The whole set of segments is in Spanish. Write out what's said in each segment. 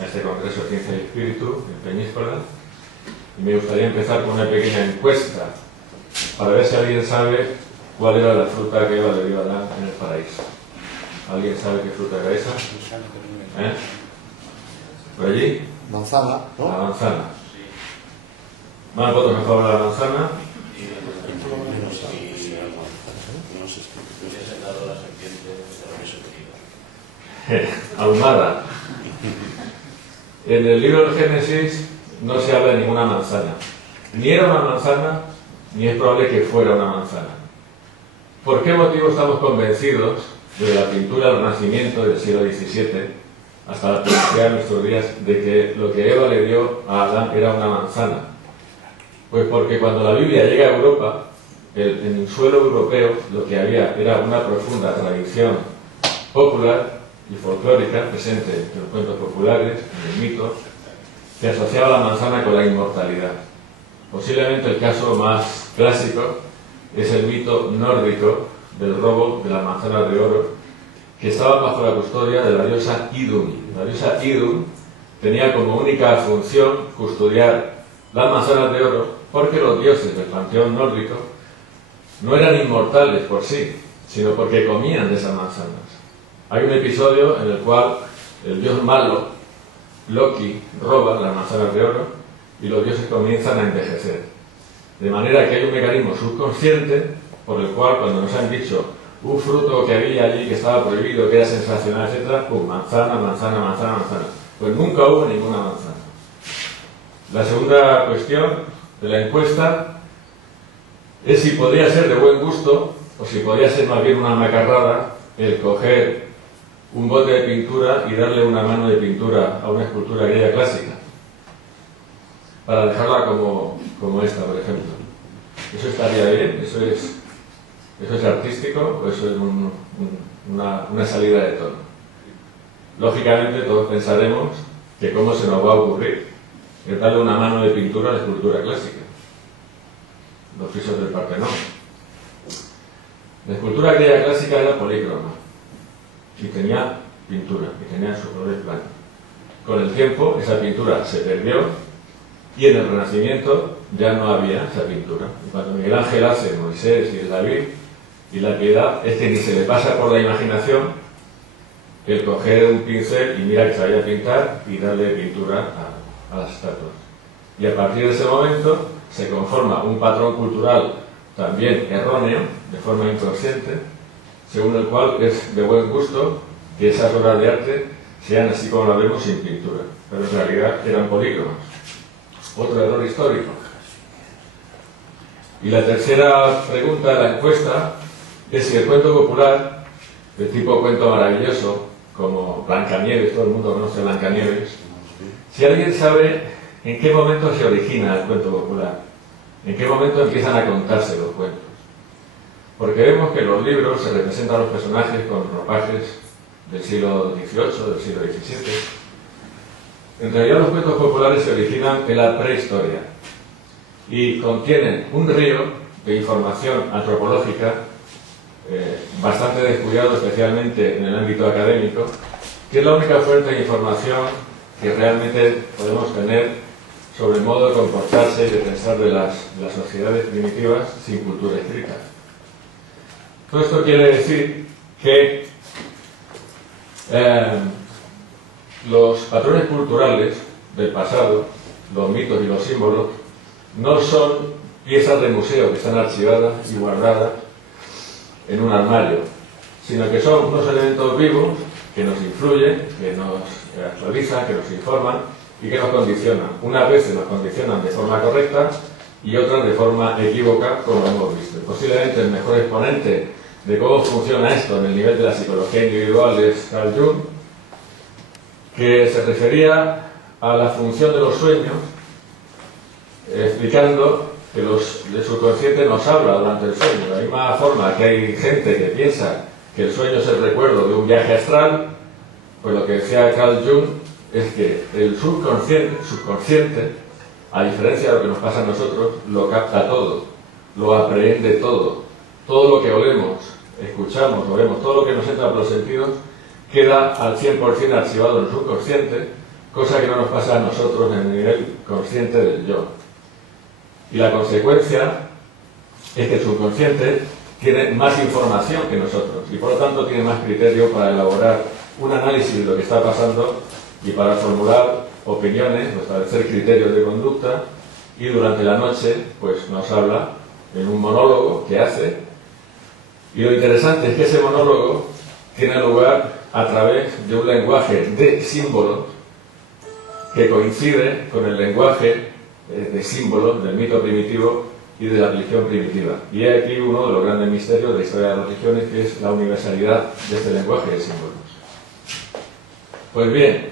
a este Congreso de Ciencia y Espíritu en Peñíscola, y me gustaría empezar con una pequeña encuesta para ver si alguien sabe cuál era la fruta que Eva le dio a Adán en el paraíso. ¿Alguien sabe qué fruta era esa? ¿Por allí? Manzana, ¿no? La manzana. ¿Más votos a favor de la manzana? Ahumada. En el libro del Génesis no se habla de ninguna manzana. Ni era una manzana, ni es probable que fuera una manzana. ¿Por qué motivo estamos convencidos desde la pintura del Renacimiento del siglo XVII hasta la poesía de nuestros días de que lo que Eva le dio a Adán era una manzana? Pues porque cuando la Biblia llega a Europa, en el suelo europeo lo que había era una profunda tradición popular y folclórica presente en los cuentos populares, en el mito, que asociaba la manzana con la inmortalidad. Posiblemente el caso más clásico es el mito nórdico del robo de las manzanas de oro, que estaban bajo la custodia de la diosa Idun. La diosa Idun tenía como única función custodiar las manzanas de oro porque los dioses del panteón nórdico no eran inmortales por sí, sino porque comían de esas manzanas. Hay un episodio en el cual el dios malo, Loki, roba las manzanas de oro y los dioses comienzan a envejecer. De manera que hay un mecanismo subconsciente por el cual cuando nos han dicho un fruto que había allí que estaba prohibido, que era sensacional, etc., ¡pum! Manzana, manzana, manzana, manzana. Pues nunca hubo ninguna manzana. La segunda cuestión de la encuesta es si podría ser de buen gusto o si podría ser más bien una macarrada el coger un bote de pintura y darle una mano de pintura a una escultura griega clásica para dejarla como esta, por ejemplo. ¿Eso estaría bien? ¿Eso es artístico o eso es una salida de tono? Lógicamente todos pensaremos que cómo se nos va a ocurrir es darle una mano de pintura a la escultura clásica, los frisos del Partenón. La escultura griega clásica era polícroma y tenía pintura, y tenía sus colores blancos. Con el tiempo esa pintura se perdió y en el Renacimiento ya no había esa pintura. Y cuando Miguel Ángel hace Moisés y el David y la Piedad, es que ni se le pasa por la imaginación el coger un pincel y mira que sabía pintar y darle pintura a las estatuas. Y a partir de ese momento se conforma un patrón cultural también erróneo, de forma inconsciente, según el cual es de buen gusto que esas obras de arte sean así como las vemos sin pintura, pero en realidad eran polícromas. Otro error histórico. Y la tercera pregunta de la encuesta es si el cuento popular, de tipo cuento maravilloso, como Blancanieves, todo el mundo conoce Blancanieves, si alguien sabe en qué momento se origina el cuento popular, en qué momento empiezan a contarse los cuentos. Porque vemos que en los libros se representan los personajes con ropajes del siglo XVIII, del siglo XVII. En realidad los cuentos populares se originan en la prehistoria y contienen un río de información antropológica bastante descuidado, especialmente en el ámbito académico, que es la única fuente de información que realmente podemos tener sobre el modo de comportarse y de pensar de las sociedades primitivas sin cultura escrita. Todo esto quiere decir que los patrones culturales del pasado, los mitos y los símbolos, no son piezas de museo que están archivadas y guardadas en un armario, sino que son unos elementos vivos que nos influyen, que nos actualizan, que nos informan y que nos condicionan. Unas veces nos condicionan de forma correcta y otras de forma equívoca, como hemos visto. Posiblemente el mejor exponente de cómo funciona esto en el nivel de la psicología individual es Carl Jung, que se refería a la función de los sueños, explicando que el subconsciente nos habla durante el sueño. De la misma forma que hay gente que piensa que el sueño es el recuerdo de un viaje astral, pues lo que decía Carl Jung es que el subconsciente, a diferencia de lo que nos pasa a nosotros, lo capta todo, lo aprehende todo. Todo lo que olemos, escuchamos o vemos, todo lo que nos entra por los sentidos, queda al 100% archivado en el subconsciente cosa que no nos pasa a nosotros en el nivel consciente del yo. Y la consecuencia es que el subconsciente tiene más información que nosotros y por lo tanto tiene más criterio para elaborar un análisis de lo que está pasando y para formular opiniones o establecer criterios de conducta, y durante la noche pues nos habla en un monólogo que hace, y lo interesante es que ese monólogo tiene lugar a través de un lenguaje de símbolos que coincide con el lenguaje de símbolos del mito primitivo y de la religión primitiva. Y hay aquí uno de los grandes misterios de la historia de las religiones, que es la universalidad de este lenguaje de símbolos. Pues bien,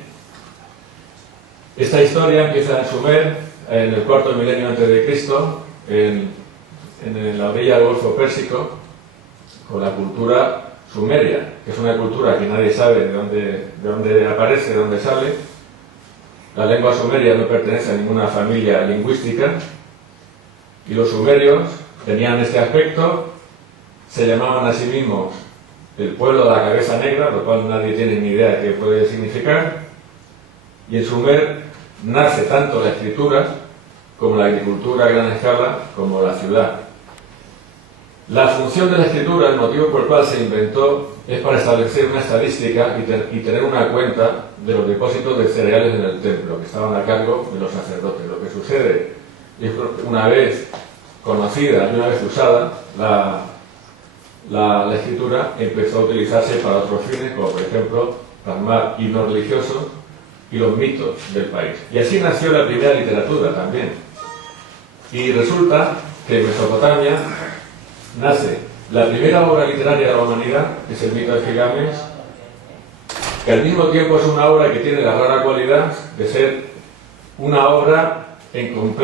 esta historia empieza en Sumer, en el cuarto milenio antes de Cristo, en la orilla del Golfo Pérsico, con la cultura sumeria, que es una cultura que nadie sabe de dónde aparece, de dónde sale. La lengua sumeria no pertenece a ninguna familia lingüística, y los sumerios tenían este aspecto, se llamaban a sí mismos el pueblo de la cabeza negra, lo cual nadie tiene ni idea de qué puede significar, y en Sumer nace tanto la escritura como la agricultura a gran escala como la ciudad. La función de la escritura, el motivo por el cual se inventó, es para establecer una estadística y tener una cuenta de los depósitos de cereales en el templo, que estaban a cargo de los sacerdotes. Lo que sucede es que una vez conocida y una vez usada, la escritura empezó a utilizarse para otros fines, como por ejemplo plasmar himnos religiosos y los mitos del país. Y así nació la primera literatura también. Y resulta que en Mesopotamia nace la primera obra literaria de la humanidad, que es el mito de Gilgamesh, que al mismo tiempo es una obra que tiene la rara cualidad de ser una obra en un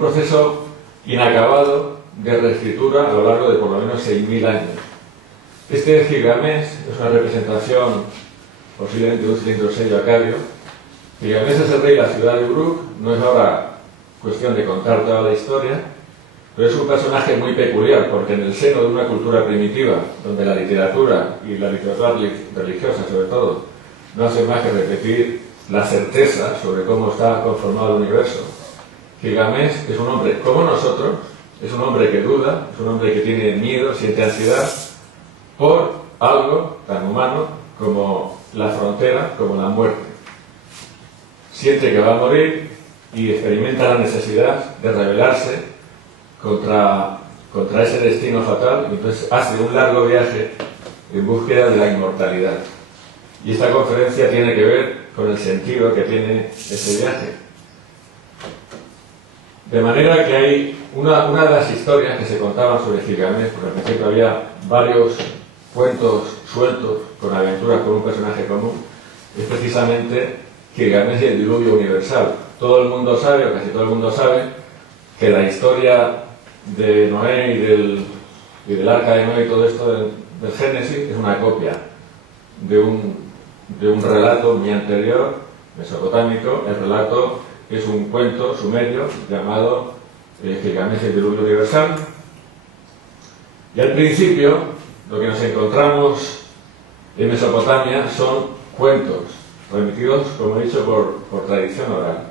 proceso inacabado de reescritura a lo largo de por lo menos 6.000 años. Este Gilgamesh es una representación posiblemente de un cilindro sello acadio. Gilgamesh es el rey de la ciudad de Uruk. No es ahora cuestión de contar toda la historia, pero es un personaje muy peculiar, porque en el seno de una cultura primitiva, donde la literatura y la literatura religiosa sobre todo no hacen más que repetir la certeza sobre cómo está conformado el universo, Gilgamesh es un hombre como nosotros, es un hombre que duda, es un hombre que tiene miedo, siente ansiedad por algo tan humano como la frontera, como la muerte. Siente que va a morir y experimenta la necesidad de rebelarse contra ese destino fatal, y entonces hace un largo viaje en búsqueda de la inmortalidad. Y esta conferencia tiene que ver con el sentido que tiene ese viaje. De manera que hay una de las historias que se contaban sobre Gilgamesh, porque al principio había varios cuentos sueltos con aventuras con un personaje común, es precisamente Gilgamesh y el diluvio universal. Todo el mundo sabe, o casi todo el mundo sabe, que la historia de Noé y del arca de Noé y todo esto del Génesis es una copia de un relato muy anterior, mesopotámico. El relato es un cuento sumerio llamado Gilgamesh y el diluvio universal. Y al principio lo que nos encontramos en Mesopotamia son cuentos remitidos, como he dicho, por tradición oral.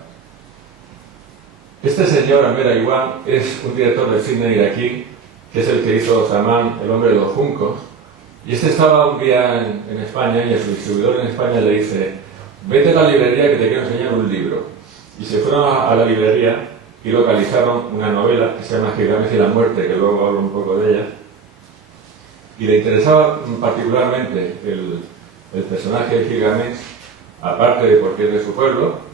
Este señor, Amer Aywan, es un director de cine iraquí, que es el que hizo Zaman, el hombre de los juncos, y este estaba un día en España, y a su distribuidor en España le dice: vete a la librería que te quiero enseñar un libro. Y se fueron a la librería y localizaron una novela que se llama Gilgamesh y la muerte, que luego hablo un poco de ella, y le interesaba particularmente el personaje de Gilgamesh, aparte de porque es de su pueblo,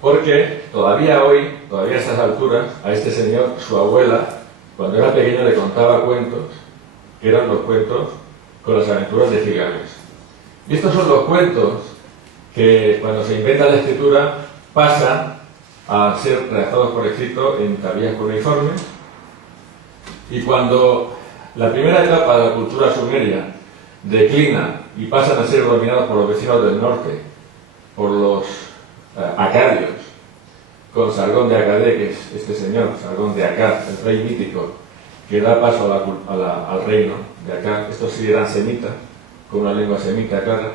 porque todavía a estas alturas, a este señor, su abuela, cuando era pequeño, le contaba cuentos, que eran los cuentos con las aventuras de Gilgamesh. Y estos son los cuentos que, cuando se inventa la escritura, pasan a ser redactados por escrito en tablillas cuneiformes, y cuando la primera etapa de la cultura sumeria declina y pasan a ser dominados por los vecinos del norte, por los acadios, con Sargón de Acadé, que es este señor, Sargón de Akkad, el rey mítico, que da paso al reino de Akkad. Estos sí eran semitas, con una lengua semita clara.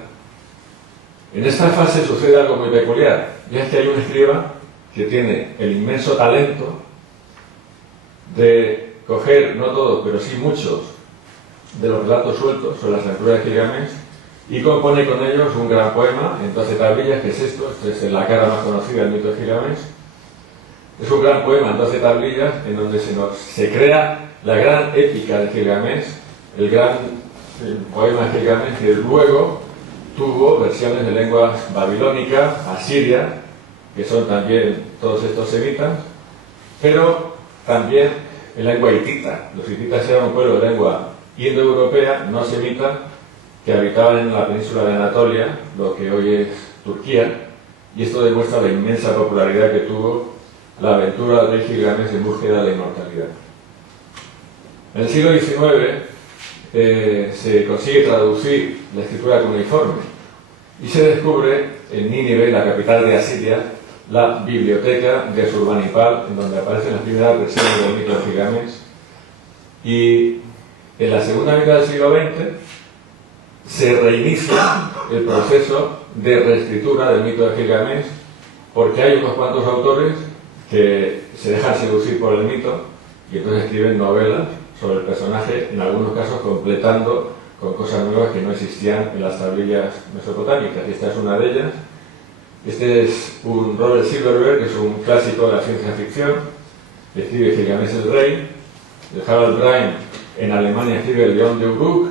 En esta fase sucede algo muy peculiar, y es que hay un escriba que tiene el inmenso talento de coger, no todos, pero sí muchos, de los relatos sueltos sobre las aventuras de Gilgamesh y compone con ellos un gran poema en 12 tablillas, que es esto es la cara más conocida del mito de Gilgamesh. Es un gran poema en 12 tablillas en donde se crea la gran épica de Gilgamesh, el gran poema de Gilgamesh, que luego tuvo versiones de lengua babilónica, asiria, que son también todos estos semitas, pero también en lengua hitita. Los hititas eran un pueblo de lengua indoeuropea, no semita, que habitaban en la península de Anatolia, lo que hoy es Turquía, y esto demuestra la inmensa popularidad que tuvo la aventura del rey Gilgamesh en búsqueda de la inmortalidad. En el siglo XIX se consigue traducir la escritura cuneiforme y se descubre en Nínive, la capital de Asiria, la biblioteca de Asurbanipal, en donde aparecen las primeras versiones del mito de Gilgamesh. Y en la segunda mitad del siglo XX se reinicia el proceso de reescritura del mito de Gilgamesh, porque hay unos cuantos autores que se dejan seducir por el mito y entonces escriben novelas sobre el personaje, en algunos casos completando con cosas nuevas que no existían en las tablillas mesopotámicas, y esta es una de ellas. Este es un Robert Silverberg, que es un clásico de la ciencia ficción, escribe Gilgamesh el Rey. El Harald Brain en Alemania escribe el León de Uruk,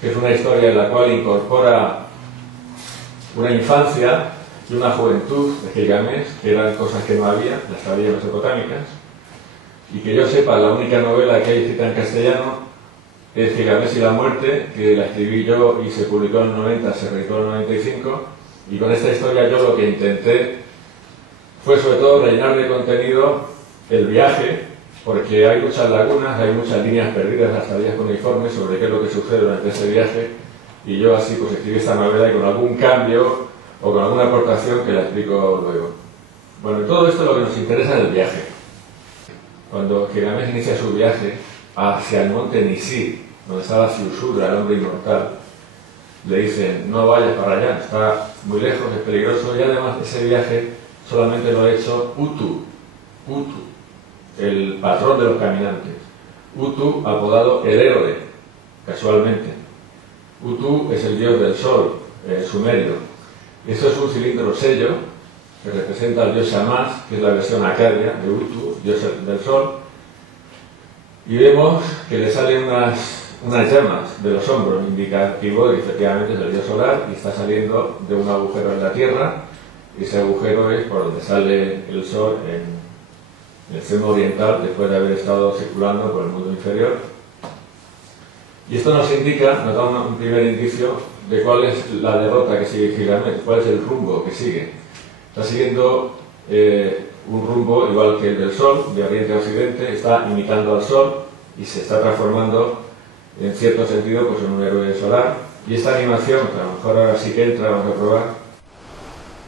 que es una historia en la cual incorpora una infancia y una juventud de Gilgamesh, que eran cosas que no había, las tablillas mesopotámicas, y que yo sepa, la única novela que hay escrita en castellano es Gilgamesh y la muerte, que la escribí yo y se publicó en el 90, se reeditó en el 95, y con esta historia yo lo que intenté fue sobre todo rellenar de contenido el viaje, porque hay muchas lagunas, hay muchas líneas perdidas en las tablillas cuneiformes sobre qué es lo que sucede durante ese viaje, y yo así pues escribí esta novela y con algún cambio o con alguna aportación que la explico luego. Bueno, todo esto lo que nos interesa es el viaje. Cuando Gilgamesh inicia su viaje hacia el monte Nisir, donde estaba Ziusudra, el hombre inmortal, le dicen, no vayas para allá, está muy lejos, es peligroso, y además ese viaje solamente lo ha hecho Utu, el patrón de los caminantes. Utu, apodado el héroe, casualmente. Utu es el dios del sol, sumerio. Esto es un cilindro sello que representa al dios Shamash, que es la versión acadia de Utu, dios del sol, y vemos que le salen unas llamas de los hombros, indicativo de que efectivamente es el dios solar y está saliendo de un agujero en la tierra, y ese agujero es por donde sale el sol en el extremo oriental después de haber estado circulando por el mundo inferior. Y esto nos indica, nos da un primer indicio de cuál es la derrota que sigue Gilgamesh, cuál es el rumbo que sigue. Está siguiendo un rumbo igual que el del sol, de oriente a occidente, está imitando al sol y se está transformando en cierto sentido pues en un héroe solar. Y esta animación, que a lo mejor ahora sí que entra, vamos a probar.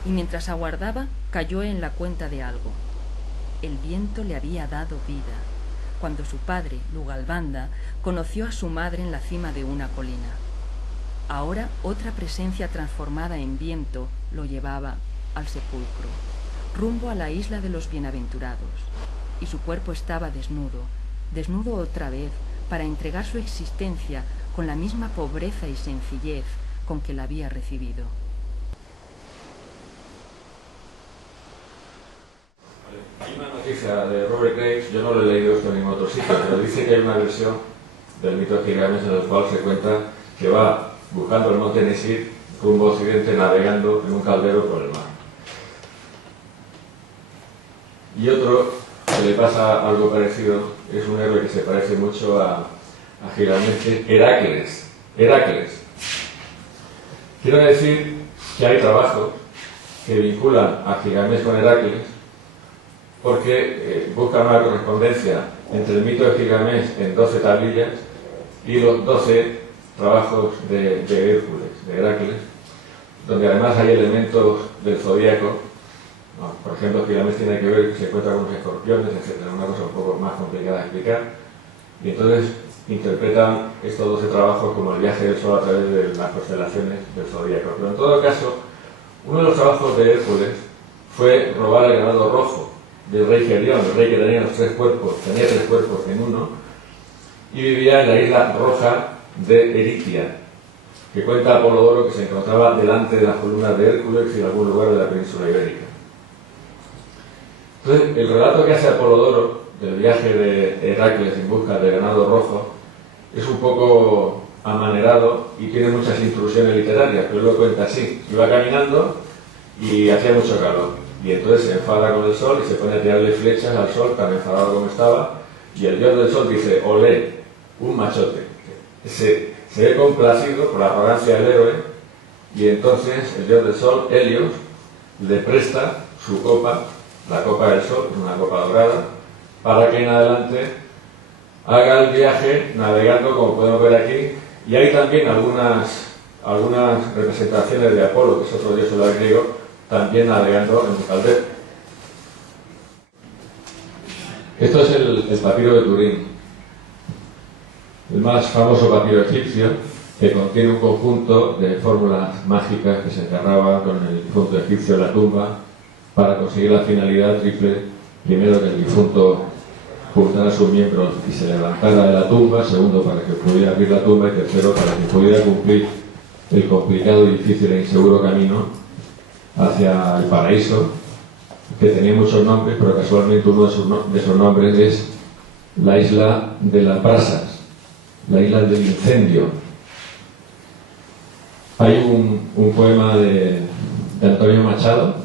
Y mientras aguardaba, cayó en la cuenta de algo. El viento le había dado vida, cuando su padre, Lugalbanda, conoció a su madre en la cima de una colina. Ahora otra presencia transformada en viento lo llevaba al sepulcro, rumbo a la isla de los bienaventurados, y su cuerpo estaba desnudo otra vez, para entregar su existencia con la misma pobreza y sencillez con que la había recibido. Hay una noticia de Robert Graves, yo no lo he leído esto en ningún otro sitio, pero dice que hay una versión del mito de Gilgamesh en la cual se cuenta que va buscando el monte Nisir rumbo occidente, navegando en un caldero por el mar. Y otro que le pasa algo parecido es un héroe que se parece mucho a Gilgamesh, Heracles. Quiero decir que hay trabajos que vinculan a Gilgamesh con Heracles porque buscan una correspondencia entre el mito de Gilgamesh en 12 tablillas y los 12 trabajos de Hércules, de Heracles, donde además hay elementos del zodíaco. No, por ejemplo, Gilgamesh tiene que ver, se encuentra con los escorpiones, etc. Una cosa un poco más complicada de explicar. Y entonces interpretan estos 12 trabajos como el viaje del sol a través de las constelaciones del zodíaco. Pero en todo caso, Uno de los trabajos de Hércules fue robar el ganado rojo del rey Gerión, el rey que tenía los tres cuerpos en uno, y vivía en la isla roja de Eritia, que cuenta Apolodoro que se encontraba delante de las columnas de Hércules y en algún lugar de la península ibérica. Entonces, el relato que hace Apolodoro del viaje de Heracles en busca del ganado rojo es un poco amanerado y tiene muchas intrusiones literarias, pero él lo cuenta así. Iba caminando y hacía mucho calor, y entonces se enfada con el sol y se pone a tirarle flechas al sol, tan enfadado como estaba, y el dios del sol dice: olé, un machote. Se ve complacido por la arrogancia del héroe, y entonces el dios del sol, Helios, le presta su copa, la copa del sol, una copa dorada, para que en adelante haga el viaje navegando, como podemos ver aquí. Y hay también algunas representaciones de Apolo, que es otro dios solar griego, también navegando en un caldero. Esto es el papiro de Turín, el más famoso papiro egipcio, que contiene un conjunto de fórmulas mágicas que se enterraban con el difunto egipcio en la tumba para conseguir la finalidad triple: primero, que el difunto juntara sus miembros y se levantara de la tumba; segundo, para que pudiera abrir la tumba; y tercero, para que pudiera cumplir el complicado, difícil e inseguro camino hacia el paraíso, que tenía muchos nombres, pero casualmente uno de esos nombres es la isla de las brasas, la isla del incendio. Hay un poema de Antonio Machado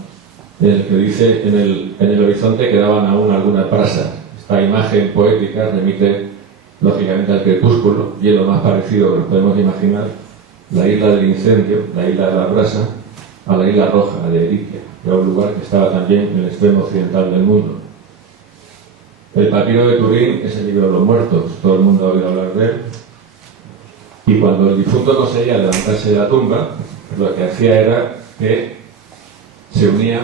en el que dice: en el horizonte quedaban aún algunas brasas. Esta imagen poética remite lógicamente al crepúsculo, y es lo más parecido que nos podemos imaginar la isla del incendio, la isla de la brasa, a la isla roja de Eritia, que era un lugar que estaba también en el extremo occidental del mundo. El papiro de Turín es el libro de los muertos, todo el mundo ha oído hablar de él, y cuando el difunto conseguía levantarse de la tumba, lo que hacía era que se unía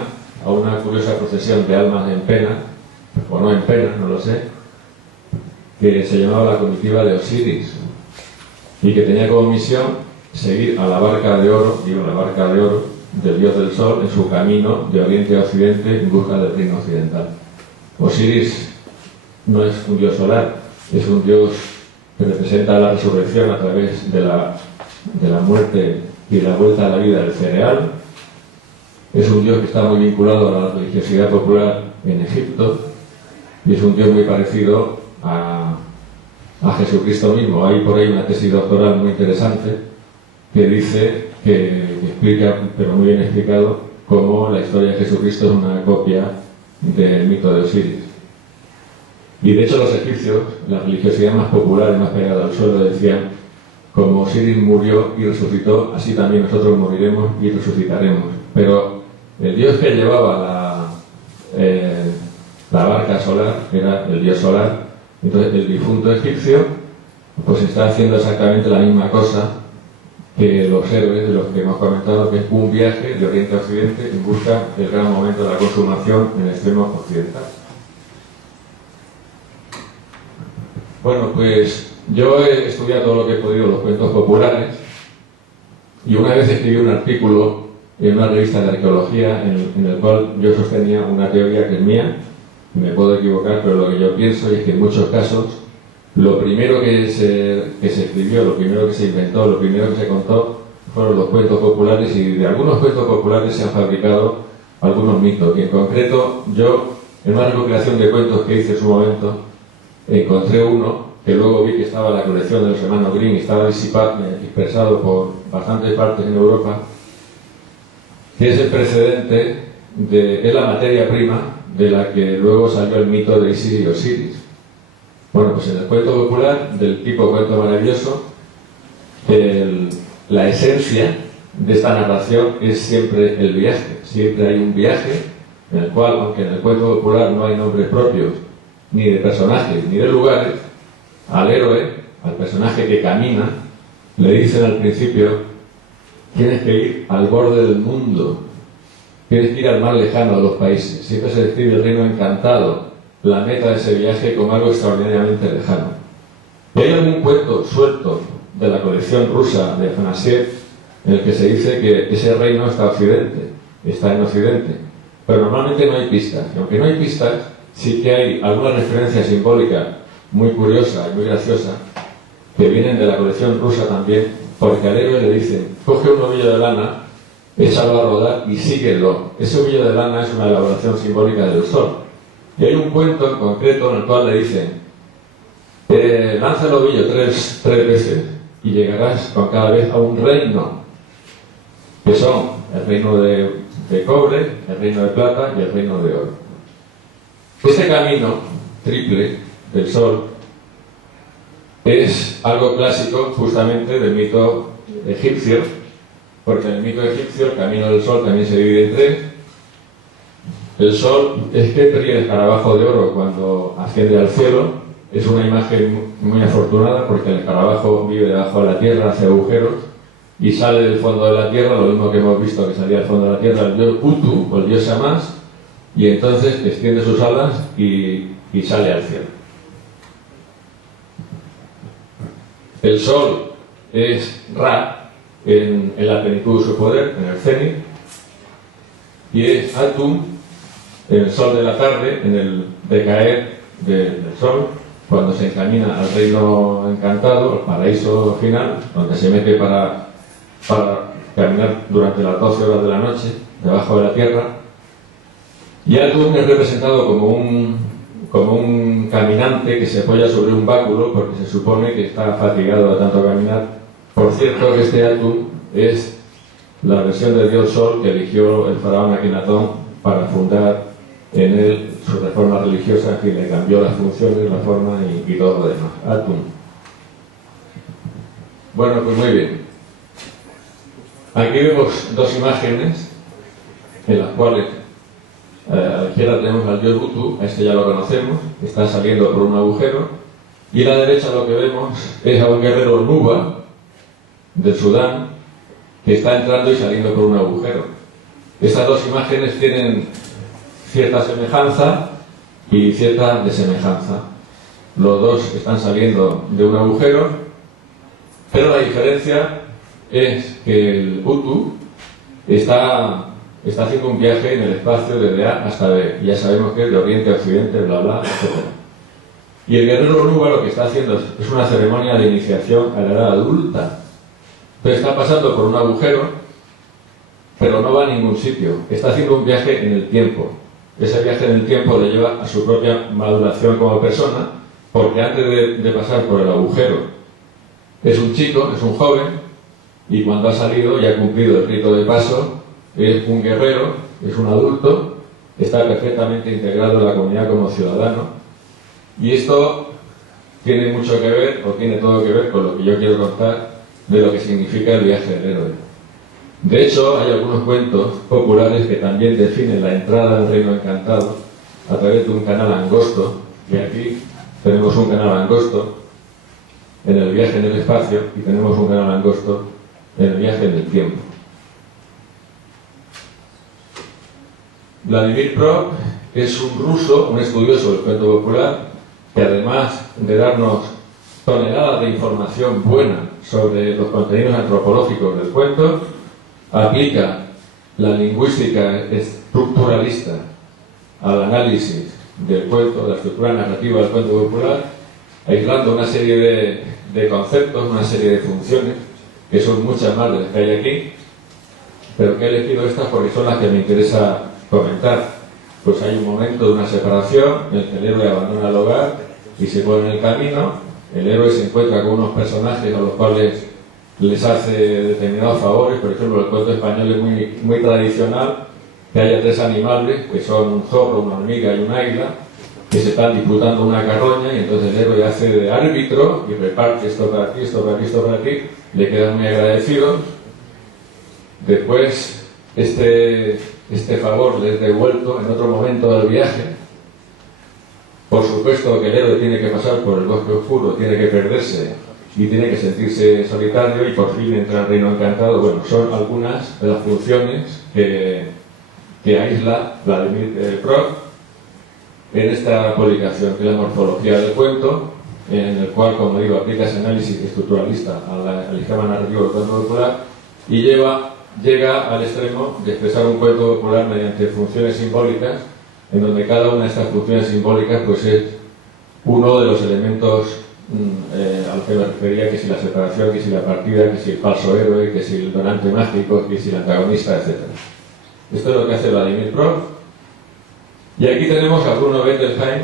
a una curiosa procesión de almas en pena, o no en pena, no lo sé, que se llamaba la comitiva de Osiris, y que tenía como misión seguir a la barca de oro, del dios del sol, en su camino de oriente a occidente en busca del reino occidental. Osiris no es un dios solar, es un dios que representa la resurrección a través de la muerte y la vuelta a la vida del cereal. Es un dios que está muy vinculado a la religiosidad popular en Egipto, y es un dios muy parecido a Jesucristo mismo. Hay por ahí una tesis doctoral muy interesante que dice, que explica, pero muy bien explicado, cómo la historia de Jesucristo es una copia del mito de Osiris. Y de hecho los egipcios, la religiosidad más popular y más pegada al suelo, decían: como Osiris murió y resucitó, así también nosotros moriremos y resucitaremos. Pero el dios que llevaba la barca solar era el dios solar. Entonces el difunto egipcio pues está haciendo exactamente la misma cosa que los héroes de los que hemos comentado, que es un viaje de oriente a occidente en busca del gran momento de la consumación en el extremo occidental. Bueno, pues yo he estudiado todo lo que he podido los cuentos populares, y una vez escribí un artículo en una revista de arqueología en el cual yo sostenía una teoría que es mía, me puedo equivocar, pero lo que yo pienso es que en muchos casos lo primero que se escribió, lo primero que se inventó, lo primero que se contó fueron los cuentos populares, y de algunos cuentos populares se han fabricado algunos mitos. Y en concreto, yo, en una recopilación de cuentos que hice en su momento, encontré uno que luego vi que estaba en la colección de los hermanos Grimm y estaba dispersado por bastantes partes en Europa, que es el precedente, es la materia prima de la que luego salió el mito de Isis y Osiris. Bueno, pues en el cuento popular, del tipo cuento maravilloso, la esencia de esta narración es siempre el viaje. Siempre hay un viaje en el cual, aunque en el cuento popular no hay nombres propios, ni de personajes, ni de lugares, al héroe, al personaje que camina, le dicen al principio: tienes que ir al borde del mundo, tienes que ir al más lejano de los países. Siempre se describe el reino encantado, la meta de ese viaje, como algo extraordinariamente lejano. Y hay algún cuento suelto de la colección rusa de Afanasiev en el que se dice que ese reino está a occidente, está en Occidente, pero normalmente no hay pistas. Y aunque no hay pistas, sí que hay alguna referencia simbólica muy curiosa y muy graciosa que vienen de la colección rusa también, porque al héroe le dicen: coge un ovillo de lana, échalo a rodar y síguelo. Ese ovillo de lana es una elaboración simbólica del sol. Y hay un cuento en concreto en el cual le dicen: lanza el ovillo tres veces y llegarás con cada vez a un reino, que son el reino de cobre, el reino de plata y el reino de oro. Este camino triple del sol es algo clásico justamente del mito egipcio, porque en el mito egipcio el camino del sol también se divide en tres. El sol es que brilla el escarabajo de oro cuando asciende al cielo. Es una imagen muy afortunada porque el escarabajo vive debajo de la tierra, hace agujeros y sale del fondo de la tierra, lo mismo que hemos visto que salía del fondo de la tierra el dios Utu o el dios Shamash, y entonces extiende sus alas y sale al cielo. El sol es Ra en la plenitud de su poder, en el cenit, y es Atum, el sol de la tarde, en el decaer del sol, cuando se encamina al reino encantado, al paraíso final, donde se mete para caminar durante las 12 horas de la noche, debajo de la tierra. Y Atum es representado como un caminante que se apoya sobre un báculo porque se supone que está fatigado de tanto caminar. Por cierto, que este Atum es la versión del dios Sol que eligió el faraón Akenatón para fundar en él su reforma religiosa, que le cambió las funciones, la forma y todo lo demás. Atum. Bueno, pues muy bien. Aquí vemos dos imágenes en las cuales a la izquierda tenemos al dios Utu, a este ya lo conocemos, que está saliendo por un agujero, y a la derecha lo que vemos es a un guerrero Nuba del Sudán que está entrando y saliendo por un agujero. Estas dos imágenes tienen cierta semejanza y cierta desemejanza. Los dos están saliendo de un agujero, pero la diferencia es que el Utu está haciendo un viaje en el espacio desde A hasta B. Ya sabemos que es de oriente a occidente, bla bla, etc. Y el guerrero Nuba lo que está haciendo es una ceremonia de iniciación a la edad adulta. Entonces está pasando por un agujero, pero no va a ningún sitio. Está haciendo un viaje en el tiempo. Ese viaje en el tiempo le lleva a su propia maduración como persona, porque antes de pasar por el agujero es un chico, es un joven, y cuando ha salido y ha cumplido el rito de paso, es un guerrero, es un adulto, está perfectamente integrado en la comunidad como ciudadano. Y esto tiene mucho que ver, o tiene todo que ver con lo que yo quiero contar de lo que significa el viaje del héroe. De hecho, hay algunos cuentos populares que también definen la entrada al reino encantado a través de un canal angosto, y aquí tenemos un canal angosto en el viaje en el espacio y tenemos un canal angosto en el viaje en el tiempo. Vladimir Prok es un ruso, un estudioso del cuento popular, que además de darnos toneladas de información buena sobre los contenidos antropológicos del cuento, aplica la lingüística estructuralista al análisis del cuento, de la estructura narrativa del cuento popular, aislando una serie de conceptos, una serie de funciones, que son muchas más de las que hay aquí, pero que he elegido estas porque son las que me interesa comentar. Pues hay un momento de una separación en el que el héroe abandona el hogar y se pone en el camino. El héroe se encuentra con unos personajes a los cuales les hace determinados favores. Por ejemplo, el cuento español es muy tradicional que haya tres animales, que son un zorro, una hormiga y un águila, que se están disputando una carroña, y entonces el héroe hace de árbitro y reparte esto para ti, esto para ti, esto para ti. Le quedan muy agradecidos. Después este favor les es devuelto en otro momento del viaje. Por supuesto que el héroe tiene que pasar por el bosque oscuro, tiene que perderse y tiene que sentirse solitario y por fin entra al reino encantado. Bueno, son algunas de las funciones que aísla Vladimir Prok en esta publicación, que es la morfología del cuento, en el cual, como digo, aplica ese análisis estructuralista al esquema narrativo del cuento popular y lleva llega al extremo de expresar un cuento popular mediante funciones simbólicas, en donde cada una de estas funciones simbólicas pues es uno de los elementos a los que me refería, que si la separación, que si la partida, que si el falso héroe, que si el donante mágico, que si el antagonista, etc. Esto es lo que hace Vladimir Prof. Y aquí tenemos a Bruno Bettelheim,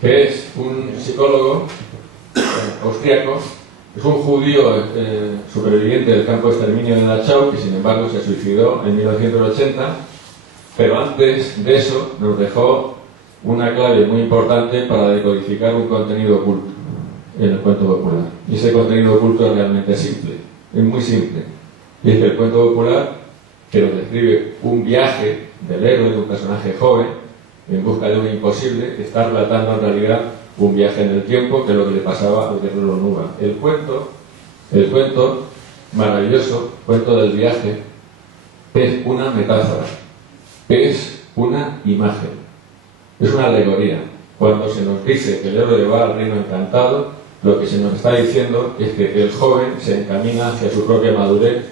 que es un psicólogo austriaco, es un judío superviviente del campo de exterminio de Dachau, que sin embargo se suicidó en 1980, pero antes de eso nos dejó una clave muy importante para decodificar un contenido oculto en el cuento popular. Y ese contenido oculto es realmente simple, es muy simple. Y es que el cuento popular, que nos describe un viaje del héroe, de un personaje joven, en busca de un imposible, está relatando en realidad un viaje en el tiempo, que es lo que le pasaba al guerrero Nuba. El cuento maravilloso, cuento del viaje, es una metáfora, es una imagen, es una alegoría. Cuando se nos dice que el héroe va al reino encantado, lo que se nos está diciendo es que el joven se encamina hacia su propia madurez,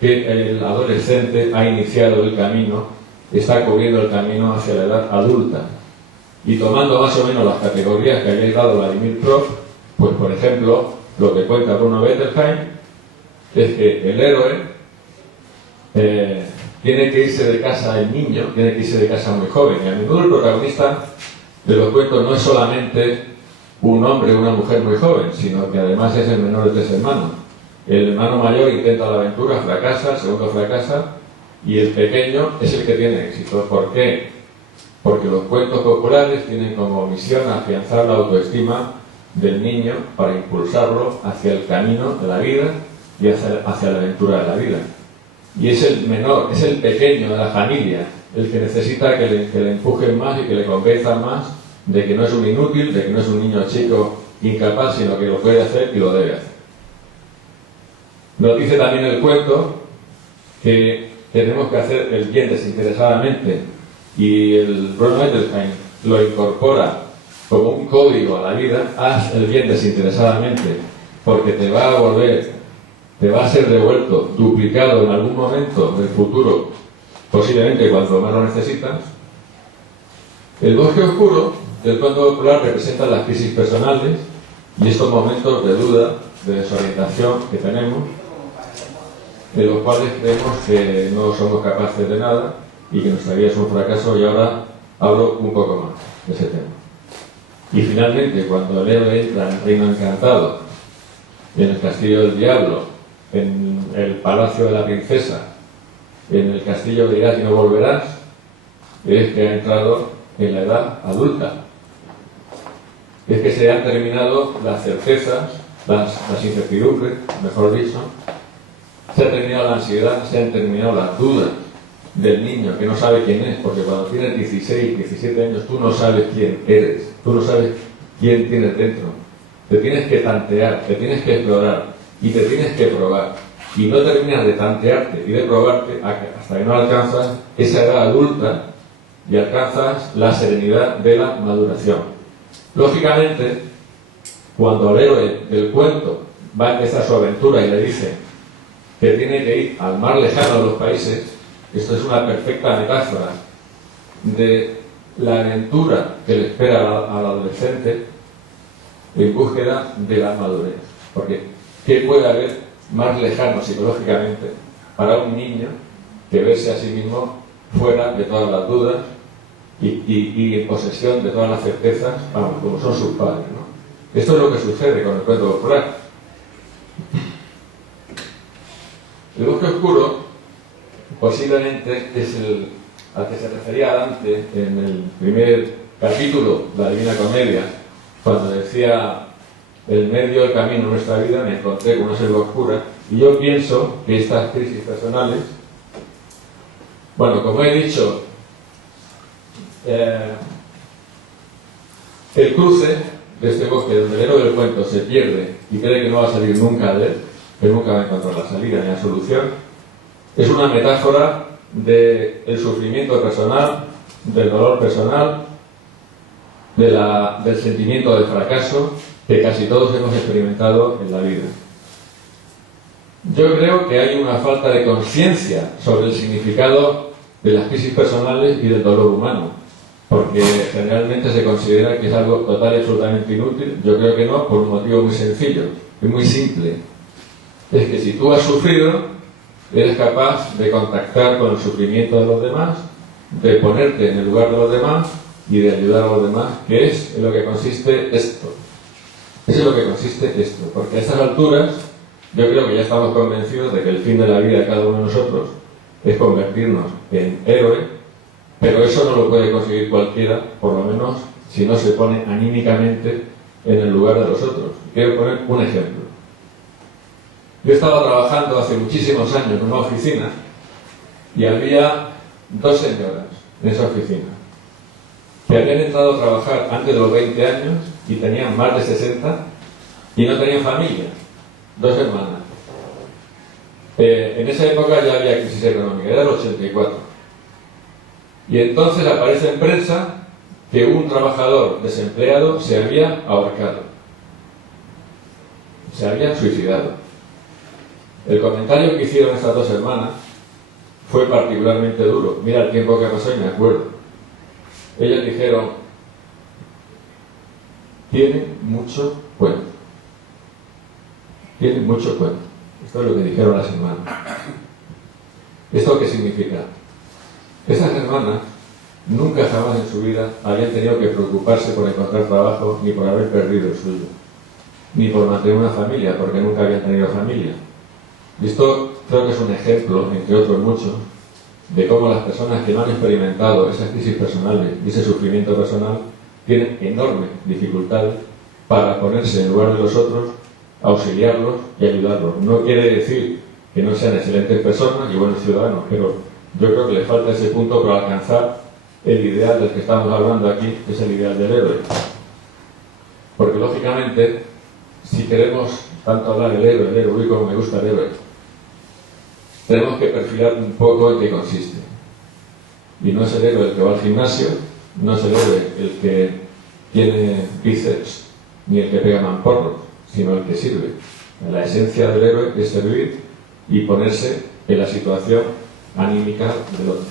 que el adolescente ha iniciado el camino, está cubriendo el camino hacia la edad adulta. Y tomando más o menos las categorías que había dado Vladimir Prof, pues por ejemplo, lo que cuenta Bruno Bettelheim es que el héroe tiene que irse de casa, el niño tiene que irse de casa muy joven, y a menudo el protagonista de los cuentos no es solamente un hombre o una mujer muy joven, sino que además es el menor de 3 hermanos. El hermano mayor intenta la aventura, fracasa, el segundo fracasa, y el pequeño es el que tiene éxito. ¿Por qué? Porque los cuentos populares tienen como misión afianzar la autoestima del niño para impulsarlo hacia el camino de la vida y hacia la aventura de la vida. Y es el menor, es el pequeño de la familia el que necesita que le empujen más y que le convenzan más de que no es un inútil, de que no es un niño chico incapaz, sino que lo puede hacer y lo debe hacer. Nos dice también el cuento que tenemos que hacer el bien desinteresadamente, y el Bruno Bettelheim lo incorpora como un código a la vida: haz el bien desinteresadamente, porque te va a volver, te va a ser devuelto, duplicado en algún momento del futuro, posiblemente cuando más lo necesitas. El bosque oscuro del cuento popular representa las crisis personales y estos momentos de duda, de desorientación que tenemos, de los cuales creemos que no somos capaces de nada y que nuestra vida es un fracaso. Y ahora hablo un poco más de ese tema. Y finalmente, cuando el héroe entra en el reino encantado, en el castillo del diablo, en el palacio de la princesa, en el castillo de irás y no volverás, es que ha entrado en la edad adulta. Es que se han terminado las certezas, las incertidumbres, mejor dicho. Se ha terminado la ansiedad, se han terminado las dudas del niño que no sabe quién es, porque cuando tienes 16, 17 años tú no sabes quién eres, tú no sabes quién tienes dentro. Te tienes que tantear, te tienes que explorar y te tienes que probar. Y no terminas de tantearte y de probarte hasta que no alcanzas esa edad adulta y alcanzas la serenidad de la maduración. Lógicamente, cuando el héroe del cuento va a empezar su aventura y le dice que tiene que ir al más lejano de los países, esto es una perfecta metáfora de la aventura que le espera al adolescente en búsqueda de la madurez. Porque ¿qué puede haber más lejano psicológicamente para un niño que verse a sí mismo fuera de todas las dudas y en posesión de todas las certezas, vamos, como son sus padres, ¿no? Esto es lo que sucede con el cuento popular. El bosque oscuro posiblemente es el al que se refería Dante en el primer capítulo de la Divina Comedia, cuando decía: el medio del camino de nuestra vida me encontré con una selva oscura. Y yo pienso que estas crisis personales, bueno, como he dicho, el cruce de este bosque donde el héroe del cuento se pierde y cree que no va a salir nunca de él, que nunca va a encontrar la salida ni la solución, es una metáfora del sufrimiento personal, del dolor personal, del sentimiento de fracaso que casi todos hemos experimentado en la vida. Yo creo que hay una falta de conciencia sobre el significado de las crisis personales y del dolor humano, porque generalmente se considera que es algo total y absolutamente inútil. Yo creo que no, por un motivo muy sencillo y muy simple. Es que si tú has sufrido, eres capaz de contactar con el sufrimiento de los demás, de ponerte en el lugar de los demás y de ayudar a los demás, que es en lo que consiste esto. Eso es lo que consiste esto, porque a estas alturas yo creo que ya estamos convencidos de que el fin de la vida de cada uno de nosotros es convertirnos en héroe, pero eso no lo puede conseguir cualquiera, por lo menos si no se pone anímicamente en el lugar de los otros. Quiero poner un ejemplo. Yo estaba trabajando hace muchísimos años en una oficina y había dos señoras en esa oficina que habían entrado a trabajar antes de los 20 años y tenían más de 60 y no tenían familia. Dos hermanas. En esa época ya había crisis económica, era el 84. Y entonces aparece en prensa que un trabajador desempleado se había ahorcado. Se había suicidado. El comentario que hicieron estas dos hermanas fue particularmente duro. Mira el tiempo que pasó y me acuerdo. Ellas dijeron: tiene mucho cuento. Tiene mucho cuento. Esto es lo que dijeron las hermanas. ¿Esto qué significa? Esas hermanas nunca jamás en su vida habían tenido que preocuparse por encontrar trabajo, ni por haber perdido el suyo, ni por mantener una familia, porque nunca habían tenido familia. Y esto creo que es un ejemplo, entre otros muchos, de cómo las personas que no han experimentado esas crisis personales y ese sufrimiento personal tienen enormes dificultades para ponerse en lugar de los otros, auxiliarlos y ayudarlos. No quiere decir que no sean excelentes personas y buenos ciudadanos, pero yo creo que les falta ese punto para alcanzar el ideal del que estamos hablando aquí, que es el ideal del héroe. Porque lógicamente, si queremos tanto hablar del héroe, uy, como me gusta el héroe, tenemos que perfilar un poco en qué consiste. Y no es el héroe el que va al gimnasio, no es el héroe el que tiene bíceps, ni el que pega mamporros, sino el que sirve. La esencia del héroe es servir y ponerse en la situación anímica del otro.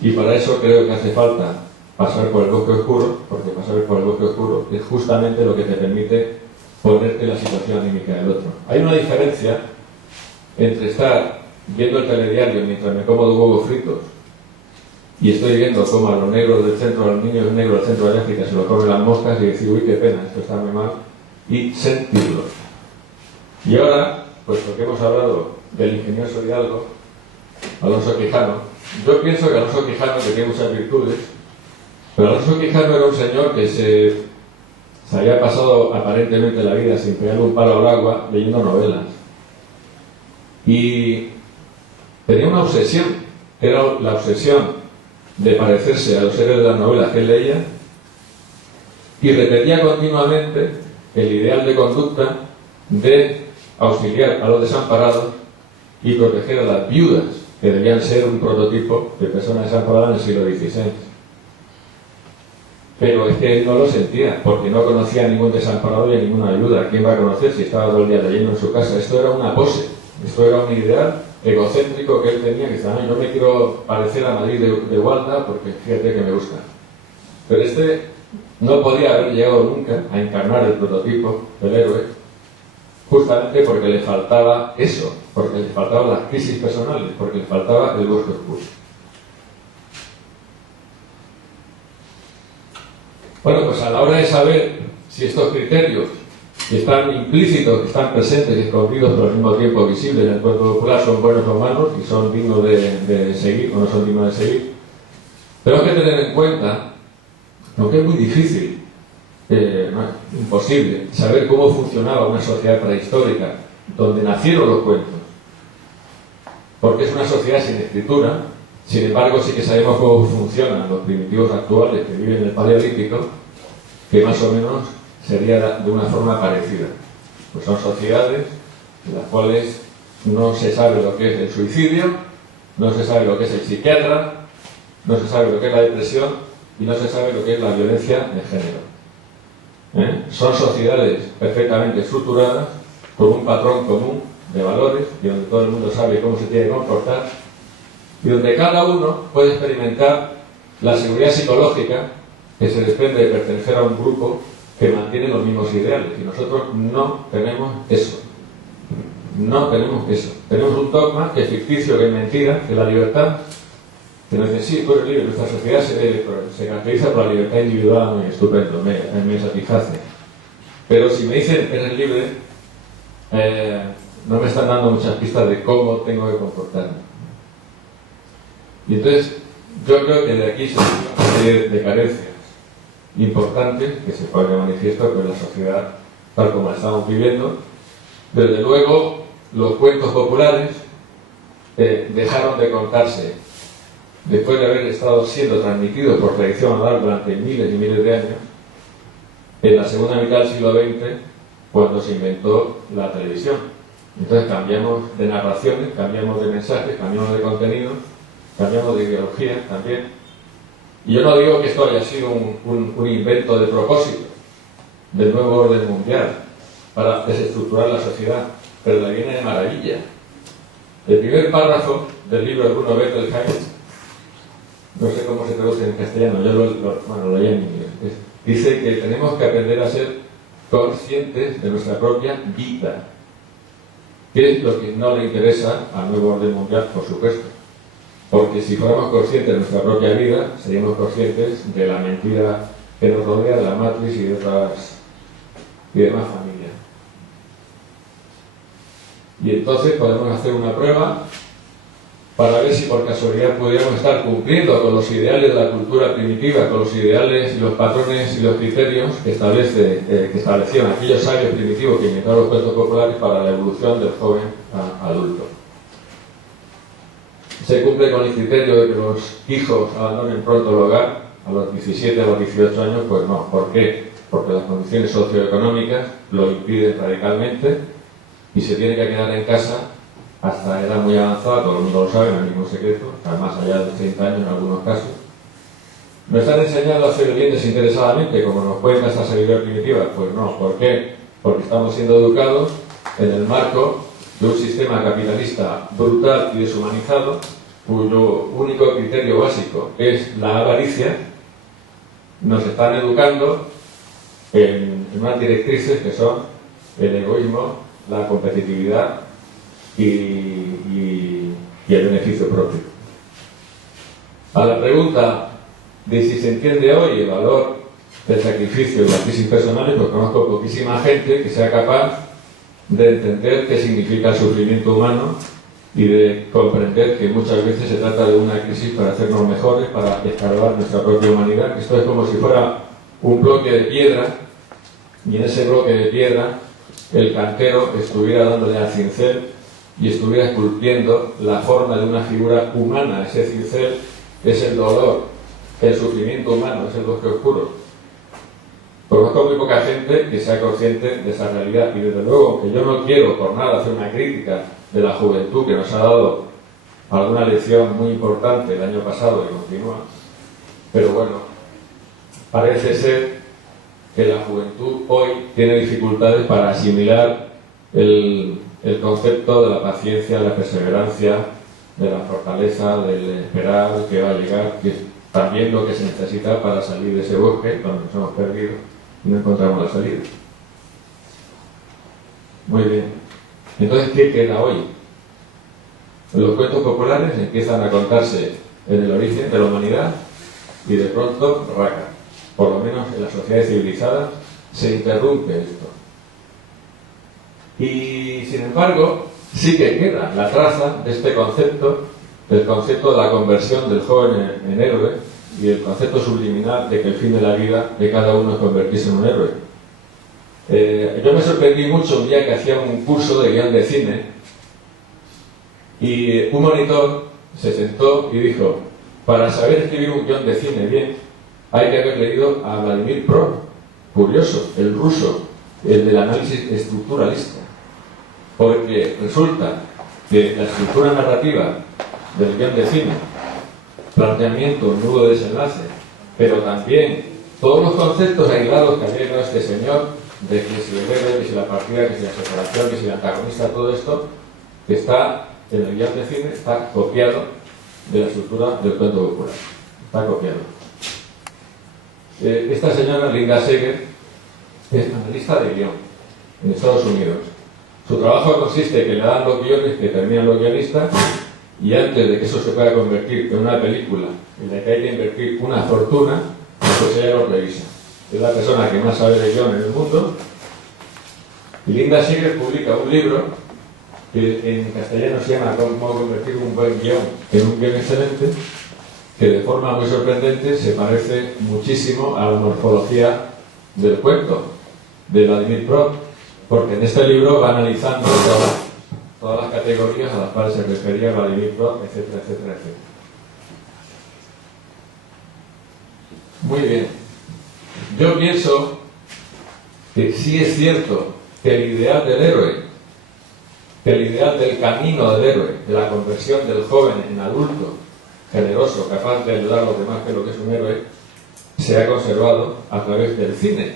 Y para eso creo que hace falta pasar por el bosque oscuro, porque pasar por el bosque oscuro es justamente lo que te permite ponerte en la situación anímica del otro. Hay una diferencia entre estar viendo el telediario mientras me como 2 huevos fritos y estoy viendo cómo a los negros del centro, a los niños negros del centro de África se los comen las moscas y decir, uy, qué pena, esto está muy mal, y sentirlo. Y ahora, puesto que hemos hablado del ingenioso hidalgo Alonso Quijano, yo pienso que Alonso Quijano, que tiene muchas virtudes, pero Alonso Quijano era un señor que se había pasado aparentemente la vida sin pegarle un palo al agua leyendo novelas. Y tenía una obsesión, que era la obsesión de parecerse a los héroes de las novelas que él leía, y repetía continuamente el ideal de conducta de auxiliar a los desamparados y proteger a las viudas, que debían ser un prototipo de personas desamparadas en el siglo XVI. Pero es que él no lo sentía, porque no conocía a ningún desamparado y a ninguna viuda. ¿Quién va a conocer si estaba todo el día leyendo en su casa? Esto era una pose, esto era un ideal egocéntrico que él tenía, que decía, yo me quiero parecer a Madrid de Gualda porque fíjate que me gusta. Pero este no podía haber llegado nunca a encarnar el prototipo del héroe, justamente porque le faltaba eso, porque le faltaban las crisis personales, porque le faltaba el bosque oscuro. Bueno, pues a la hora de saber si estos criterios que están implícitos, que están presentes y escondidos pero al mismo tiempo visibles en el cuerpo popular son buenos o malos y son dignos de seguir o no son dignos de seguir, tenemos que tener en cuenta, aunque es muy difícil, no, es imposible, saber cómo funcionaba una sociedad prehistórica donde nacieron los cuentos, porque es una sociedad sin escritura. Sin embargo, sí que sabemos cómo funcionan los primitivos actuales que viven en el Paleolítico, que más o menos sería de una forma parecida. Pues son sociedades en las cuales no se sabe lo que es el suicidio, no se sabe lo que es el psiquiatra, no se sabe lo que es la depresión y no se sabe lo que es la violencia de género. Son sociedades perfectamente estructuradas, con un patrón común de valores y donde todo el mundo sabe cómo se tiene que comportar y donde cada uno puede experimentar la seguridad psicológica que se desprende de pertenecer a un grupo que mantiene los mismos ideales. Y nosotros no tenemos eso. No tenemos eso. Tenemos un dogma que es ficticio, que es mentira, que es la libertad, que nos dice, sí, tú eres libre. Nuestra sociedad se caracteriza por la libertad individual, muy estupendo, me satisface. Pero si me dicen eres libre, no me están dando muchas pistas de cómo tengo que comportarme. Y entonces, yo creo que de aquí se deriva una serie de carencias importantes que se ponen de manifiesto con la sociedad tal como la estamos viviendo. Desde luego, los cuentos populares dejaron de contarse después de haber estado siendo transmitidos por tradición oral durante miles y miles de años, en la segunda mitad del siglo XX, cuando se inventó la televisión. Entonces cambiamos de narraciones, cambiamos de mensajes, cambiamos de contenido, cambiamos de ideología también. Y yo no digo que esto haya sido un invento de propósito del nuevo orden mundial para desestructurar la sociedad, pero le viene de maravilla. El primer párrafo del libro de Bruno Bettelheim, no sé cómo se traduce en castellano, yo lo leí en inglés, dice que tenemos que aprender a ser conscientes de nuestra propia vida, que es lo que no le interesa al nuevo orden mundial, por supuesto. Porque si fuéramos conscientes de nuestra propia vida, seríamos conscientes de la mentira que nos rodea, de la matriz y de demás familias. Y entonces podemos hacer una prueba para ver si por casualidad pudiéramos estar cumpliendo con los ideales de la cultura primitiva, con los ideales y los patrones y los criterios que establecían aquellos sabios primitivos que inventaron los cuentos populares para la evolución del joven a adulto. Se cumple con el criterio de que los hijos abandonen pronto el hogar, a los 17, a los 18 años, pues no. ¿Por qué? Porque las condiciones socioeconómicas lo impiden radicalmente y se tiene que quedar en casa hasta edad muy avanzada, todo el mundo lo sabe, no hay ningún secreto, hasta más allá de 30 años en algunos casos. ¿No están enseñando a hacer el bien desinteresadamente, como nos cuenta esta sabiduría primitiva? Pues no. ¿Por qué? Porque estamos siendo educados en el marco de un sistema capitalista brutal y deshumanizado, cuyo único criterio básico es la avaricia. Nos están educando en unas directrices que son el egoísmo, la competitividad y el beneficio propio. A la pregunta de si se entiende hoy el valor del sacrificio y las crisis personales, pues conozco poquísima gente que sea capaz de entender qué significa el sufrimiento humano y de comprender que muchas veces se trata de una crisis para hacernos mejores, para escarbar nuestra propia humanidad. Esto es como si fuera un bloque de piedra y en ese bloque de piedra el cantero estuviera dándole al cincel y estuviera esculpiendo la forma de una figura humana. Ese cincel es el dolor, el sufrimiento humano, es el bosque oscuro. Conozco muy poca gente que sea consciente de esa realidad y desde luego, aunque yo no quiero por nada hacer una crítica de la juventud que nos ha dado alguna lección muy importante el año pasado y continúa, pero bueno, parece ser que la juventud hoy tiene dificultades para asimilar el concepto de la paciencia, de la perseverancia, de la fortaleza, del esperar que va a llegar, que es también lo que se necesita para salir de ese bosque donde nos hemos perdido y no encontramos la salida. Muy bien. Entonces, ¿qué queda hoy? Los cuentos populares empiezan a contarse en el origen de la humanidad y de pronto, raca. Por lo menos en las sociedades civilizadas se interrumpe esto. Y sin embargo, sí que queda la traza de este concepto, del concepto de la conversión del joven en héroe y el concepto subliminal de que el fin de la vida de cada uno es convertirse en un héroe. Yo me sorprendí mucho un día que hacía un curso de guión de cine y un monitor se sentó y dijo: para saber escribir un guión de cine bien hay que haber leído a Vladimir Pro, curioso, el ruso, el del análisis estructuralista, porque resulta que la estructura narrativa del guión de cine, planteamiento, nudo de desenlace, pero también todos los conceptos aislados que había llegado este señor, de que si el héroe, que si la partida, que si la separación, que si el antagonista, todo esto está en el guión de cine, está copiado de la estructura del cuento popular. Está copiado. Esta señora, Linda Seger, es analista de guión en Estados Unidos. Su trabajo consiste en que le dan los guiones, que terminan los guionistas, y antes de que eso se pueda convertir en una película en la que hay que invertir una fortuna, pues ella lo revisa. Es la persona que más sabe de guión en el mundo. Y Linda Seger publica un libro que en castellano se llama Cómo convertir un buen guión en un guión excelente, que de forma muy sorprendente se parece muchísimo a la morfología del cuento de Vladimir Prout, porque en este libro va analizando todas las categorías a las cuales se refería Vladimir Prout, etcétera, etcétera, etcétera. Muy bien. Yo pienso que sí es cierto que el ideal del héroe, que el ideal del camino del héroe, de la conversión del joven en adulto, generoso, capaz de ayudar a los demás, que es lo que es un héroe, se ha conservado a través del cine.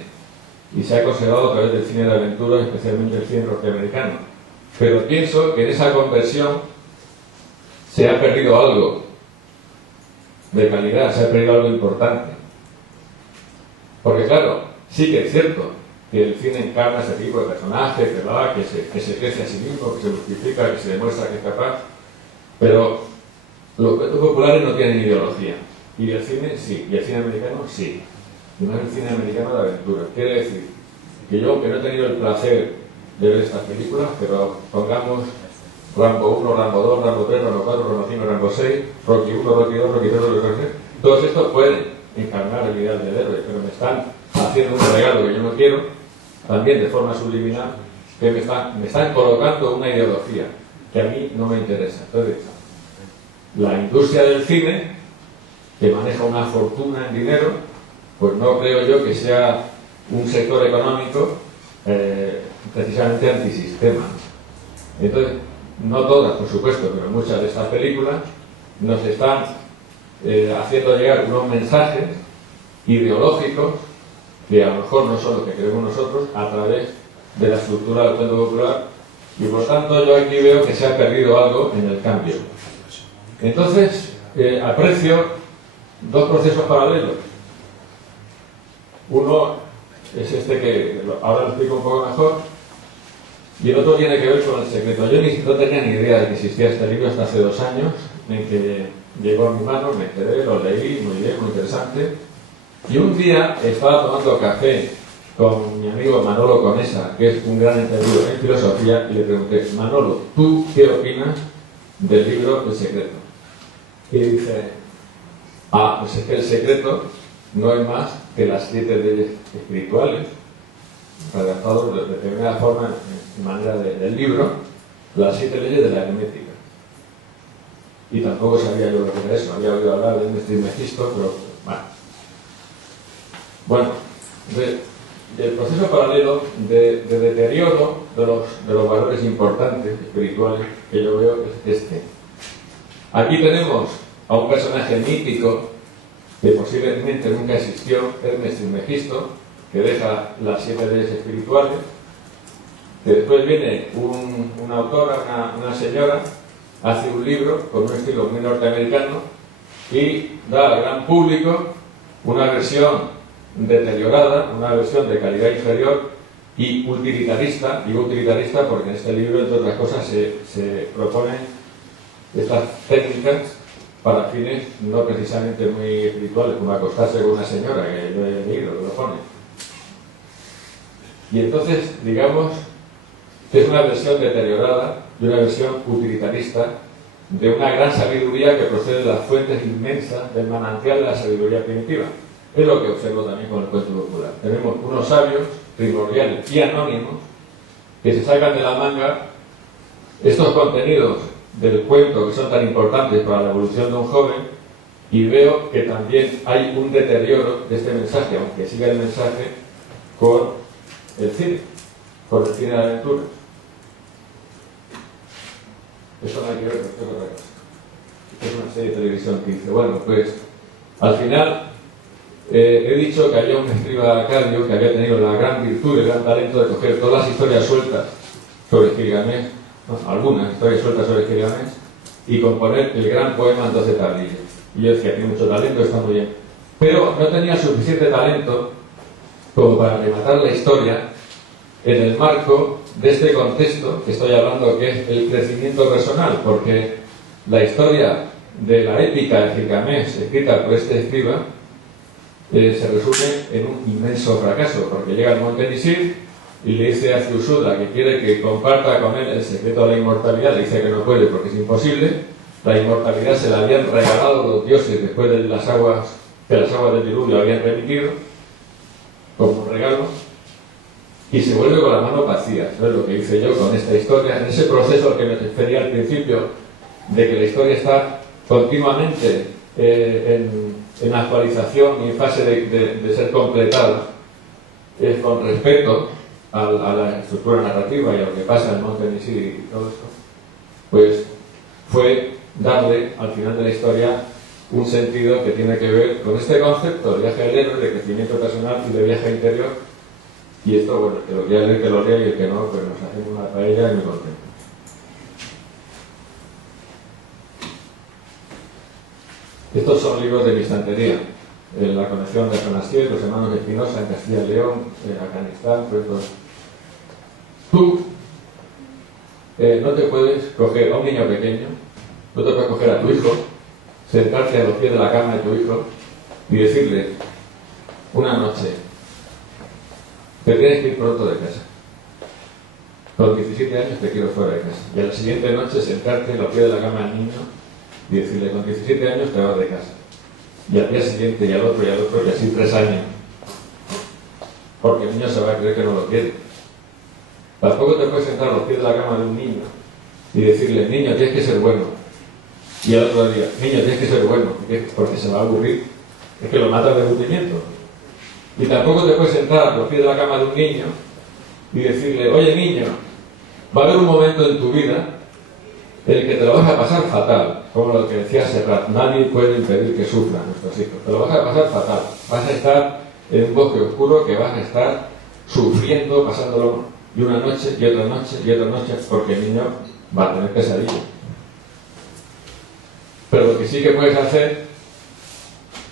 Y se ha conservado a través del cine de aventura, especialmente el cine norteamericano. Pero pienso que en esa conversión se ha perdido algo de calidad, se ha perdido algo importante. Porque claro, sí que es cierto que el cine encarna ese tipo de personajes, ¿verdad? Que se crece a sí mismo, que se justifica, que se demuestra que es capaz, pero los cuentos populares no tienen ideología, y el cine sí, y el cine americano sí, y no es el cine americano de aventura. Quiere decir que yo, que no he tenido el placer de ver estas películas, pero pongamos Rambo 1, Rambo 2, Rambo 3, Rambo 4, Rambo 5, Rambo 6, Rocky 1, Rocky 2, Rocky 3, Rocky 3, todos estos pueden encarnar el ideal del héroe, pero me están haciendo un regalo que yo no quiero, también de forma subliminal, que me están colocando una ideología que a mí no me interesa. Entonces, la industria del cine, que maneja una fortuna en dinero, pues no creo yo que sea un sector económico precisamente antisistema. Entonces, no todas, por supuesto, pero muchas de estas películas nos están haciendo llegar unos mensajes ideológicos que a lo mejor no son los que queremos nosotros, a través de la estructura del cuento popular, y por tanto yo aquí veo que se ha perdido algo en el cambio. Entonces, aprecio dos procesos paralelos. Uno es este que ahora lo explico un poco mejor, y el otro tiene que ver con El secreto. Yo no tenía ni idea de que existía este libro hasta hace 2 años, en que llegó a mi mano, me enteré, lo leí, muy bien, muy interesante. Y un día estaba tomando café con mi amigo Manolo Conesa, que es un gran entendido en filosofía, y le pregunté: Manolo, ¿tú qué opinas del libro El secreto? Y dice: pues es que el secreto no es más que las 7 leyes espirituales, redactados de determinada forma, en manera del libro, las 7 leyes de la hermética. Y tampoco sabía yo lo que era eso, había oído hablar de Hermes Trismegisto, pero bueno, del proceso paralelo de deterioro de los valores importantes espirituales que yo veo es este. Aquí tenemos a un personaje mítico que posiblemente nunca existió, Hermes Trismegisto, que deja las 7 leyes espirituales, que después viene una autora, una señora, hace un libro con un estilo muy norteamericano y da al gran público una versión deteriorada, una versión de calidad inferior y utilitarista. Digo utilitarista porque en este libro, entre otras cosas, se proponen estas técnicas para fines no precisamente muy espirituales, como acostarse con una señora, que yo he leído, que lo pone. Y entonces, digamos que es una versión deteriorada y una versión utilitarista de una gran sabiduría que procede de las fuentes inmensas del manantial de la sabiduría primitiva. Es lo que observo también con el cuento popular. Tenemos unos sabios primordiales y anónimos que se sacan de la manga estos contenidos del cuento que son tan importantes para la evolución de un joven, y veo que también hay un deterioro de este mensaje, aunque siga el mensaje, con el cine de aventuras. Eso no hay que ver con otra cosa. Es una serie de televisión que dice, bueno, pues al final he dicho que había un escriba acadio que había tenido la gran virtud y el gran talento de coger todas las historias sueltas sobre Gilgamesh, algunas historias sueltas sobre Gilgamesh, y componer el gran poema en 12 tablillas. Y yo decía, tiene mucho talento, está muy bien. Pero no tenía suficiente talento como para rematar la historia en el marco de este contexto que estoy hablando, que es el crecimiento personal, porque la historia de la épica de Gilgamesh escrita por este escriba se resume en un inmenso fracaso, porque llega al monte Nisir y le dice a Ziusuda que quiere que comparta con él el secreto de la inmortalidad. Le dice que no puede porque es imposible. La inmortalidad se la habían regalado los dioses después de las aguas del diluvio habían remitido como un regalo, y se vuelve con las manos vacías. ¿No es lo que hice yo con esta historia? En ese proceso al que me refería al principio, de que la historia está continuamente en actualización y en fase de ser completada, con respecto a la estructura narrativa y a lo que pasa en el monte Nisir y todo esto, pues fue darle al final de la historia un sentido que tiene que ver con este concepto de viaje del héroe, de crecimiento personal y de viaje interior. Y esto, bueno, que lo quiera leer, que lo lea, y el que no, pues nos hacemos una paella y me contento. Estos son libros de mi estantería. La colección de Jonassier, los hermanos de Espinosa en Castilla y León, Afganistán, pues todo. Tú no te puedes coger a un niño pequeño, no te puedes coger a tu hijo, sentarte a los pies de la cama de tu hijo y decirle una noche: te tienes que ir pronto de casa. Con 17 años te quiero fuera de casa. Y a la siguiente noche sentarte a los pies de la cama del niño y decirle: con 17 años te vas de casa. Y al día siguiente, y al otro, y así 3 años. Porque el niño se va a creer que no lo quiere. Tampoco te puedes sentar a los pies de la cama de un niño y decirle: niño, tienes que ser bueno. Y al otro día: niño, tienes que ser bueno, porque se va a aburrir. Es que lo matas de aburrimiento. Y tampoco te puedes sentar a los pies de la cama de un niño y decirle: oye, niño, va a haber un momento en tu vida en el que te lo vas a pasar fatal, como lo que decía Serrat: nadie puede impedir que sufran nuestros hijos. Te lo vas a pasar fatal. Vas a estar en un bosque oscuro que vas a estar sufriendo, pasándolo, y una noche, y otra noche, y otra noche, porque el niño va a tener pesadillas. Pero lo que sí que puedes hacer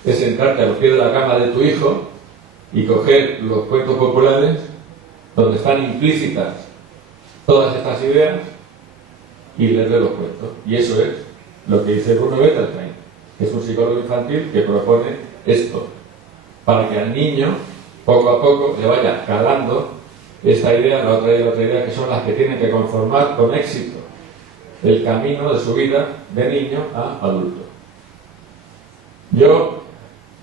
es sentarte a los pies de la cama de tu hijo y coger los cuentos populares donde están implícitas todas estas ideas y leerle los cuentos. Y eso es lo que dice Bruno Bettelheim, que es un psicólogo infantil que propone esto, para que al niño poco a poco le vaya calando esta idea, la otra idea, que son las que tienen que conformar con éxito el camino de su vida de niño a adulto. Yo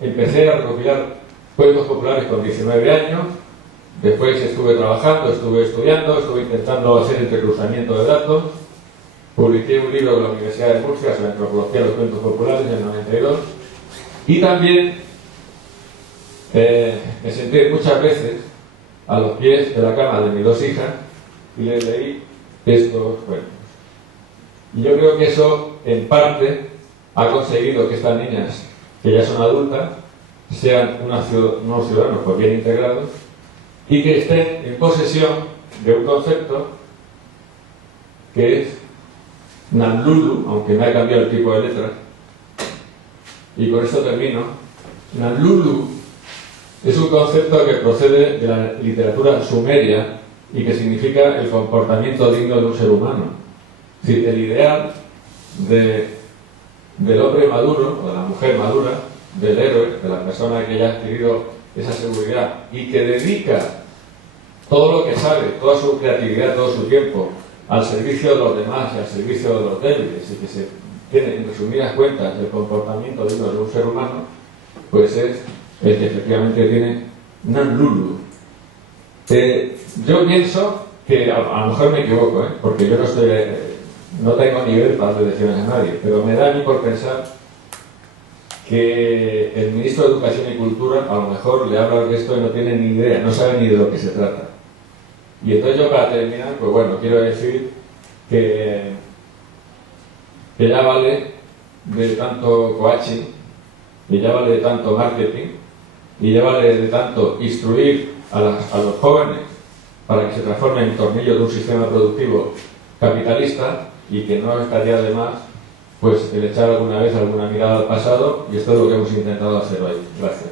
empecé a recopilar cuentos populares con 19 años, después estuve trabajando, estuve estudiando, estuve intentando hacer entrecruzamiento de datos, publiqué un libro de la Universidad de Murcia sobre antropología de los cuentos populares en el 92, y también me senté muchas veces a los pies de la cama de mis 2 hijas y les leí estos cuentos. Y yo creo que eso, en parte, ha conseguido que estas niñas, que ya son adultas, sean unos ciudadanos pues bien integrados y que estén en posesión de un concepto que es Nanlulu, aunque me ha cambiado el tipo de letra, y con esto termino. Nanlulu es un concepto que procede de la literatura sumeria y que significa el comportamiento digno de un ser humano. Es decir, el ideal del hombre maduro, o de la mujer madura, del héroe, de la persona que ya ha adquirido esa seguridad y que dedica todo lo que sabe, toda su creatividad, todo su tiempo al servicio de los demás y al servicio de los débiles, y que se tiene, en resumidas cuentas, el comportamiento digno de un ser humano, pues es el que efectivamente tiene Nanlulu. Yo pienso que, a lo mejor me equivoco, porque yo no tengo nivel para darle lecciones a nadie, pero me da a mí por pensar que el ministro de Educación y Cultura a lo mejor le habla de esto y no tiene ni idea, no sabe ni de lo que se trata. Y entonces yo, para terminar, pues bueno, quiero decir que ya vale de tanto coaching, y ya vale de tanto marketing, y ya vale de tanto instruir a los jóvenes para que se transformen en tornillos de un sistema productivo capitalista, y que no estaría de más pues el echar alguna vez alguna mirada al pasado, y esto es lo que hemos intentado hacer hoy. Gracias.